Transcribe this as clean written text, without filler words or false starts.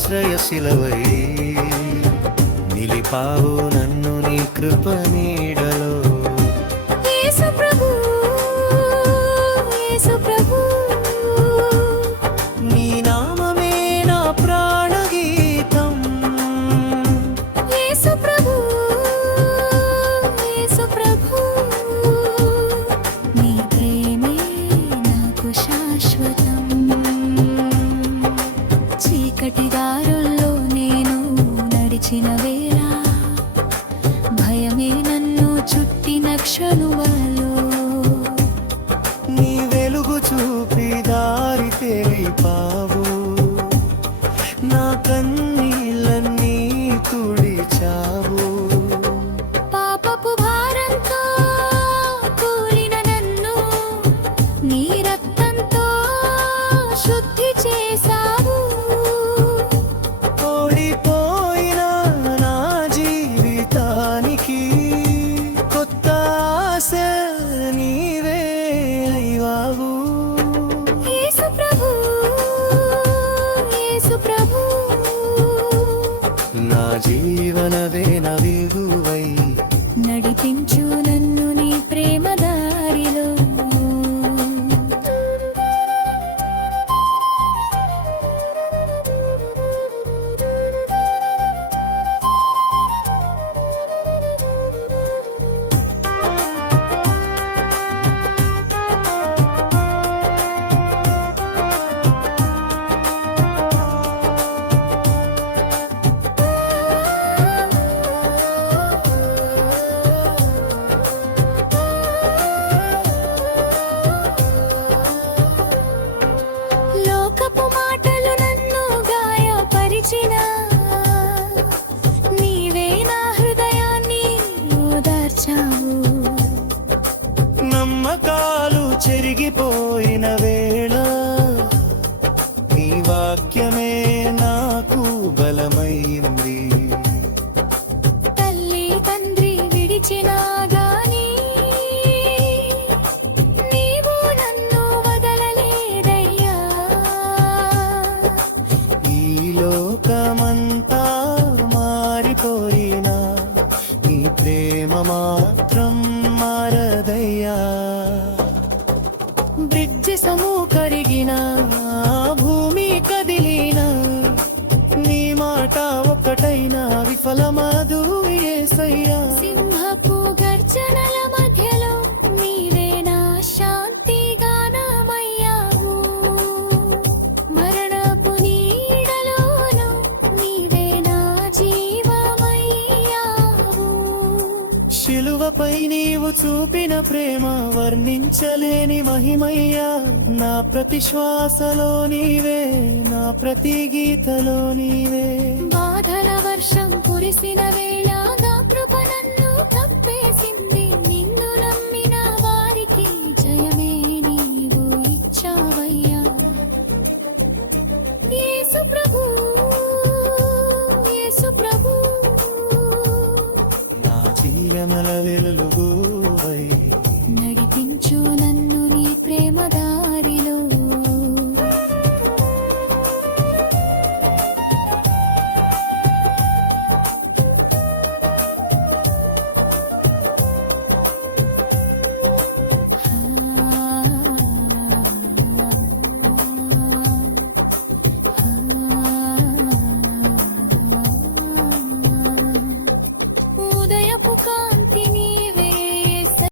ఆశ్రయశిలవై నిలిపావు నన్ను నీ కృప నీడలో. యేసు ప్రభు, యేసు ప్రభు, నీ నామమే నా ప్రాణగీతం. యేసు ప్రభు, యేసు ప్రభు, నీ ప్రేమే నాకు శాశ్వతం. చీకటి దారుల్లో నేను నడిచిన వేళ భయమే నన్ను చుట్టిన క్షణువలో నీ వెలుగు చూపి దారి తెలిపావు, నా కన్నీళ్ళన్నీ తుడిచావు. పాపపు భారంతో కూలిన నన్ను నీ రక్తంతో శుద్ధి చేశావు. ఓడిపోయిన నా జీవితానికి కొత్త ఆశ నీవే అయ్యావు. యేసు ప్రభు, యేసు ప్రభు, నా జీవన వెలుగువై నడిపించు నన్ను నీ ప్రేమ దారిలో. లోకపు మాటలు నన్ను గాయపరిచిన నీవే నా హృదయాన్ని ఓదార్చావు. నమ్మకాలు చెరిగిపోయిన వేళ నీ వాక్యమే నాకు బలమైంది. తల్లి తండ్రి విడిచినా గాని నీవు నన్ను వదలలేదయ్యా. ఈ లోకమంతా మారిపోయినా నీ ప్రేమ మాత్రం మారదయ్యా. బ్రిడ్జి కరిగిన భూమి కదిలిన నీ మాట ఒక్కటైనా విఫలమదు యేసయ్యా. సింహపు గర్జనల మధ్యలో నీవే నా శాంతి గానమయ్యావు. మరణపు నీడలోను నీవే నా జీవమయ్యావు. శిలువపై నీవు చూపిన ప్రేమ వర్ణించలేని మహిమయ్యా. నా ప్రతి శ్వాసలో నీవే, నా ప్రతి గీతలో నీవే. బాధల వర్షం కురిసిన వేళ నా కృప నన్ను కప్పేసింది. నిన్ను నమ్మిన వారికి జయమే నీవు ఇచ్చావయ్యా. యేసు ప్రభు, యేసు ప్రభు, నా జీవనల వెలుగువై